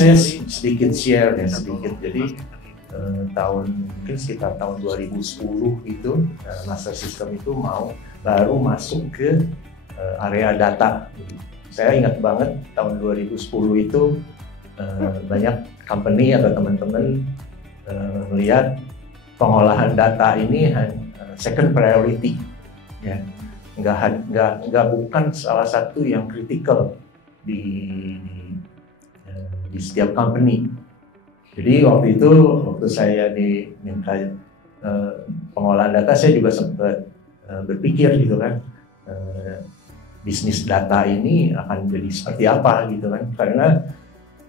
saya sedikit share ya sedikit. Jadi mungkin sekitar tahun 2010 itu Master System itu baru masuk ke area data. Saya ingat banget tahun 2010 itu banyak company atau teman-teman melihat pengolahan data ini second priority, ya, nggak bukan salah satu yang kritikal di setiap company. Jadi waktu saya diminta pengolahan data, saya juga sempat berpikir gitu kan, bisnis data ini akan jadi seperti apa gitu kan, karena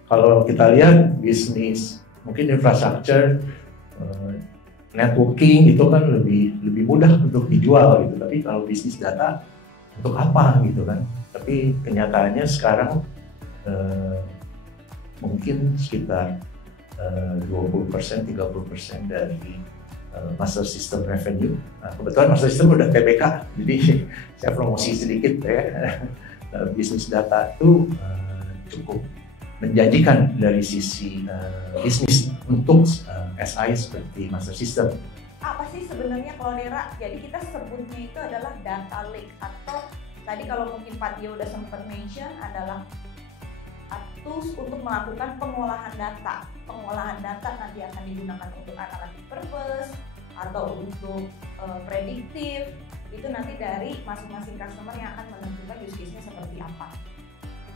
kalau kita lihat bisnis mungkin infrastruktur, networking itu kan lebih mudah untuk dijual gitu, tapi kalau bisnis data untuk apa gitu kan. Tapi kenyataannya sekarang mungkin sekitar 20%-30% dari Master System revenue. Nah, kebetulan Master System udah TBK, jadi saya promosi sedikit ya. Bisnis data itu cukup menjanjikan dari sisi bisnis untuk SI seperti Master System. Apa sih sebenarnya Cloudera? Jadi kita sebutnya itu adalah data lake, atau tadi kalau mungkin Pak Tio udah sempat mention adalah tools untuk melakukan pengolahan data. Pengolahan data nanti akan digunakan untuk analytic purpose atau untuk prediktif. Itu nanti dari masing-masing customer yang akan menentukan use case-nya seperti apa.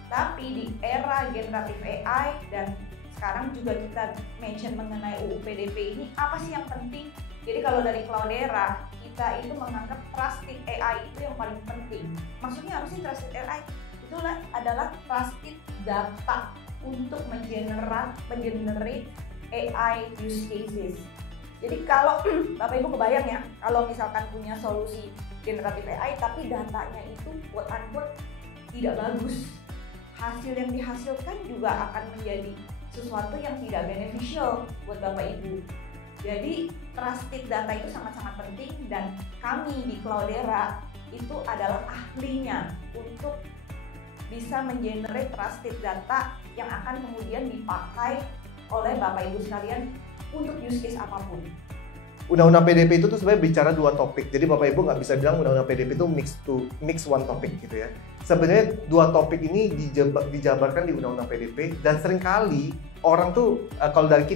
Tapi di era generatif AI dan sekarang juga kita mention mengenai UU PDP ini, apa sih yang penting? Jadi kalau dari Cloudera, kita itu menganggap trusted AI itu yang paling penting. Maksudnya apa sih trusted AI? Itulah adalah trusted data untuk mengenerate AI use cases. Jadi kalau Bapak Ibu kebayang ya, kalau misalkan punya solusi generatif AI tapi datanya itu quote unquote tidak bagus, hasil yang dihasilkan juga akan menjadi sesuatu yang tidak beneficial buat Bapak Ibu. Jadi trusted data itu sangat-sangat penting, dan kami di Cloudera itu adalah ahlinya untuk bisa mengenerate trusted data yang akan kemudian dipakai oleh Bapak Ibu sekalian untuk use case apapun. Undang-undang PDP itu tuh sebenarnya bicara dua topik. Jadi Bapak Ibu nggak bisa bilang undang-undang PDP itu mix one topic gitu ya. Sebenarnya dua topik ini dijabarkan di undang-undang PDP, dan seringkali orang tuh kalau dari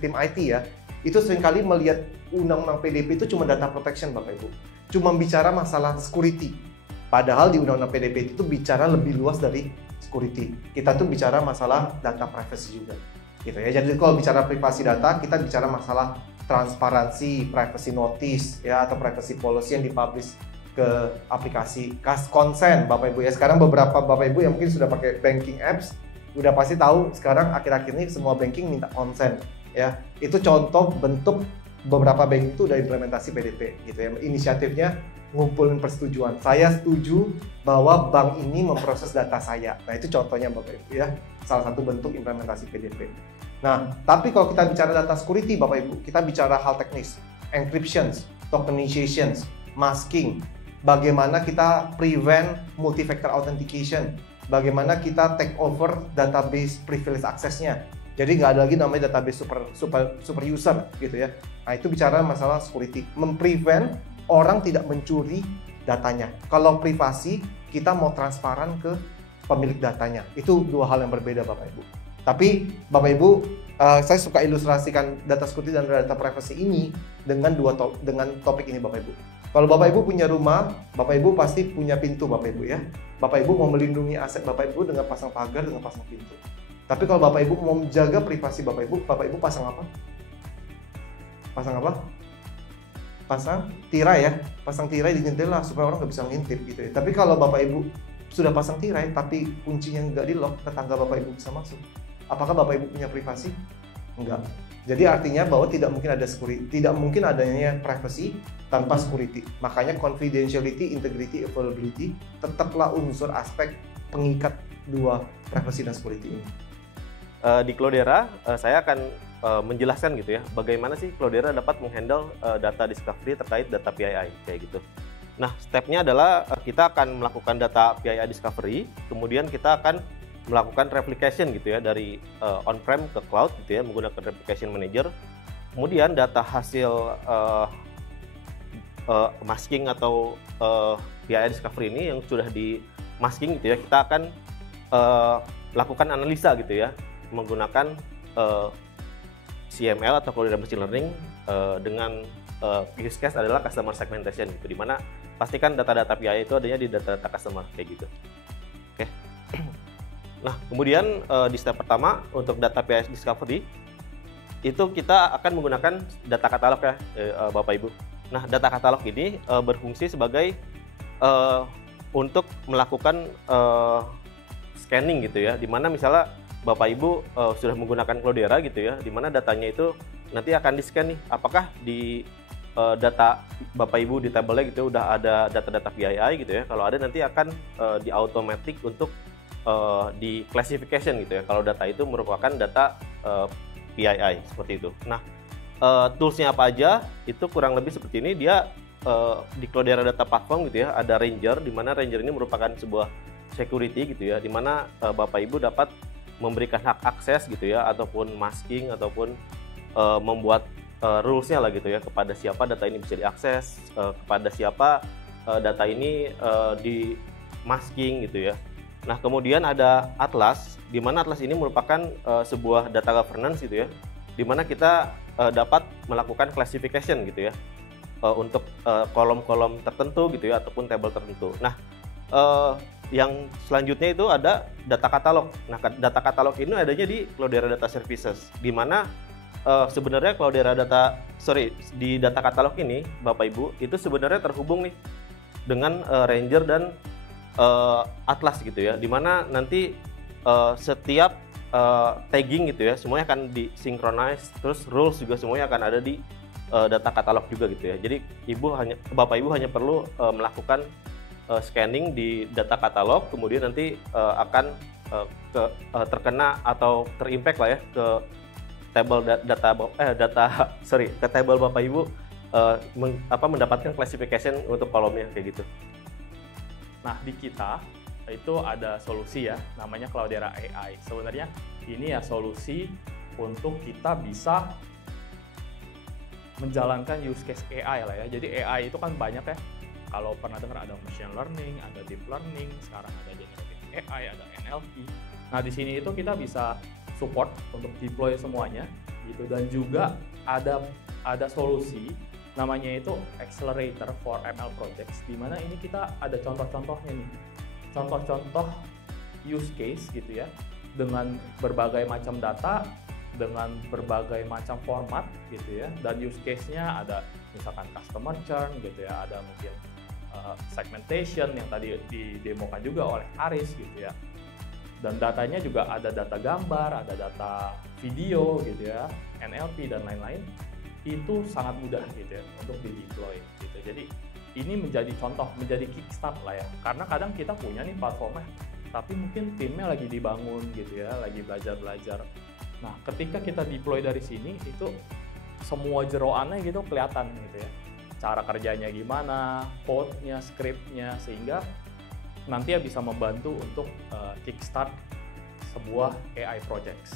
tim IT ya, itu seringkali melihat undang-undang PDP itu cuma data protection Bapak Ibu. Cuma bicara masalah security. Padahal di undang-undang PDP itu bicara lebih luas dari security. Kita tuh bicara masalah data privacy juga. Gitu ya. Jadi kalau bicara privasi data, kita bicara masalah transparansi, privacy notice ya, atau privacy policy yang dipublish ke aplikasi, consent Bapak Ibu ya. Sekarang beberapa Bapak Ibu yang mungkin sudah pakai banking apps udah pasti tahu sekarang akhir-akhir ini semua banking minta consent ya. Itu contoh bentuk beberapa bank itu udah implementasi PDP gitu ya. Inisiatifnya ngumpulin persetujuan. Saya setuju bahwa bank ini memproses data saya. Nah, itu contohnya Bapak Ibu ya. Salah satu bentuk implementasi PDP. Nah, tapi kalau kita bicara data security Bapak Ibu, kita bicara hal teknis, encryptions, tokenizations, masking, bagaimana kita prevent multi-factor authentication, bagaimana kita take over database privilege access-nya. Jadi nggak ada lagi namanya database super user gitu ya. Nah, itu bicara masalah security, memprevent orang tidak mencuri datanya. Kalau privasi, kita mau transparan ke pemilik datanya. Itu dua hal yang berbeda Bapak Ibu. Tapi Bapak Ibu, saya suka ilustrasikan data security dan data privacy ini dengan dengan topik ini Bapak Ibu. Kalau Bapak Ibu punya rumah, Bapak Ibu pasti punya pintu Bapak Ibu ya. Bapak Ibu mau melindungi aset Bapak Ibu dengan pasang pagar, dengan pasang pintu. Tapi kalau Bapak Ibu mau menjaga privasi Bapak Ibu pasang apa? Pasang apa? Pasang tirai ya. Pasang tirai di jendela supaya orang nggak bisa ngintip gitu ya. Tapi kalau Bapak Ibu sudah pasang tirai tapi kuncinya nggak di lock, tetangga Bapak Ibu bisa masuk. Apakah Bapak Ibu punya privasi? Enggak. Jadi artinya bahwa tidak mungkin ada security, tidak mungkin adanya privacy tanpa security. Makanya confidentiality, integrity, availability tetaplah unsur aspek pengikat dua privacy dan security ini. Di Cloudera, saya akan menjelaskan gitu ya, bagaimana sih Cloudera dapat menghandle data discovery terkait data PII kayak gitu. Nah, stepnya adalah kita akan melakukan data PII discovery, kemudian kita akan melakukan replication gitu ya dari on-prem ke cloud gitu ya menggunakan replication manager. Kemudian data hasil masking atau PII discovery ini yang sudah di masking gitu ya, kita akan lakukan analisa gitu ya menggunakan CML atau Cloudera Machine Learning dengan use case adalah customer segmentation gitu, dimana pastikan data-data PII itu adanya di data-data customer kayak gitu. Oke. Nah kemudian di step pertama untuk data PII discovery itu kita akan menggunakan data katalog ya Bapak Ibu. Nah data katalog ini berfungsi sebagai untuk melakukan scanning gitu ya, dimana misalnya Bapak Ibu sudah menggunakan Cloudera gitu ya, dimana datanya itu nanti akan di-scan nih, apakah di data Bapak Ibu di tabelnya gitu udah ada data-data PII gitu ya. Kalau ada nanti akan di automatic untuk di classification gitu ya, kalau data itu merupakan data PII seperti itu. Nah toolsnya apa aja itu kurang lebih seperti ini. Dia di Cloudera Data Platform gitu ya ada Ranger, di mana Ranger ini merupakan sebuah security gitu ya, di mana Bapak Ibu dapat memberikan hak akses gitu ya, ataupun masking ataupun membuat rules-nya lah gitu ya, kepada siapa data ini bisa diakses, kepada siapa data ini di masking gitu ya. Nah kemudian ada Atlas, di mana Atlas ini merupakan sebuah data governance gitu ya, di mana kita dapat melakukan classification gitu ya untuk kolom-kolom tertentu gitu ya, ataupun tabel tertentu. Nah yang selanjutnya itu ada data katalog. Nah data katalog ini adanya di Cloudera Data Services, di mana sebenarnya di data katalog ini Bapak Ibu itu sebenarnya terhubung nih dengan Ranger dan Atlas gitu ya, dimana nanti setiap tagging gitu ya semuanya akan disinkronize, terus rules juga semuanya akan ada di data katalog juga gitu ya. Jadi Bapak Ibu hanya perlu melakukan scanning di data katalog, kemudian nanti akan terkena atau terimpact lah ya ke table ke table Bapak Ibu mendapatkan classification untuk kolomnya kayak gitu. Nah di kita itu ada solusi ya, namanya Cloudera AI. Sebenarnya ini ya solusi untuk kita bisa menjalankan use case AI lah ya. Jadi AI itu kan banyak ya. Kalau pernah dengar ada machine learning, ada deep learning, sekarang ada generative AI, ada NLP. Nah di sini itu kita bisa support untuk deploy semuanya gitu, dan juga ada solusi namanya itu Accelerator for ML Projects, di mana ini kita ada contoh-contohnya nih, contoh-contoh use case gitu ya, dengan berbagai macam data, dengan berbagai macam format gitu ya, dan use case-nya ada misalkan customer churn gitu ya, ada mungkin segmentation yang tadi didemokan juga oleh Aris gitu ya, dan datanya juga ada data gambar, ada data video gitu ya, NLP dan lain-lain. Itu sangat mudah gitu ya untuk di-deploy gitu. Jadi ini menjadi contoh, menjadi kickstart lah ya, karena kadang kita punya nih platformnya tapi mungkin timnya lagi dibangun gitu ya, lagi belajar. Nah ketika kita deploy dari sini itu semua jeroannya gitu kelihatan gitu ya, cara kerjanya gimana, code-nya, script-nya, sehingga nanti ya bisa membantu untuk kickstart sebuah AI projects.